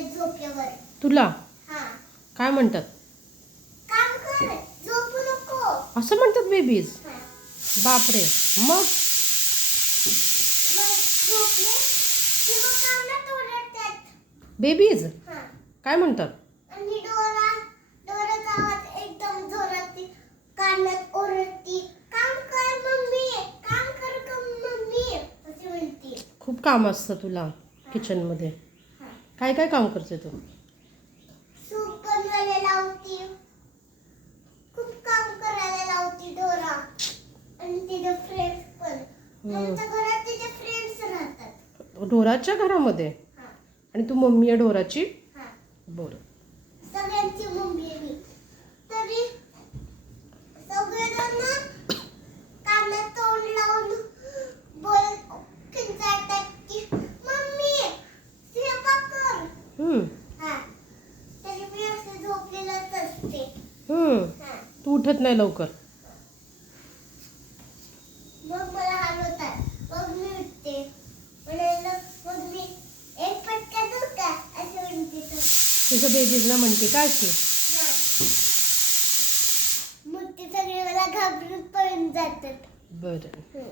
म्हणतात झोपल्यावर. तुला हां. काय म्हणतात? काम कर, झोपू नको. असं म्हणतात बेबीज? हां. बापरे. मग मग झोपले किंवा कानात ओरडतात. बेबीज हां. काय म्हणतात? आणि डोराचा आवाज एकदम जोरात कानात ओरडती. काम कर मम्मी, काम कर ग मम्मी अशी म्हणते. खूप काम असतं तुला किचनमध्ये. हां. काय काय काम करते तू? सूप बनवायला लावती. खूप काम करायला लावती डोरा. आणि तिचे फ्रेंड्स पण. आमच्या घरात तिचे फ्रेंड्स राहतात. ढोराच्या घरामध्ये? हां. आणि तू मम्मी आहे ढोराची? हां. बरं. सगळ्यांची मम्मी आहे मी. तरी सगळेजण कानात तोंड लावून खिंचाळतात की मम्मी स्वयंपाक कर. हां. तरी मी असं झोपलेलंच असते. हां. तू उठत नाही लवकर? मग मला हलवतात. मग मी उठते. म्हणायला मग मी एक फटका देऊ का असं म्हणते तर. तुझं बेबीजला म्हणते का अशी? मग ते सगळे मला घाबरून पळून जातात. बरं.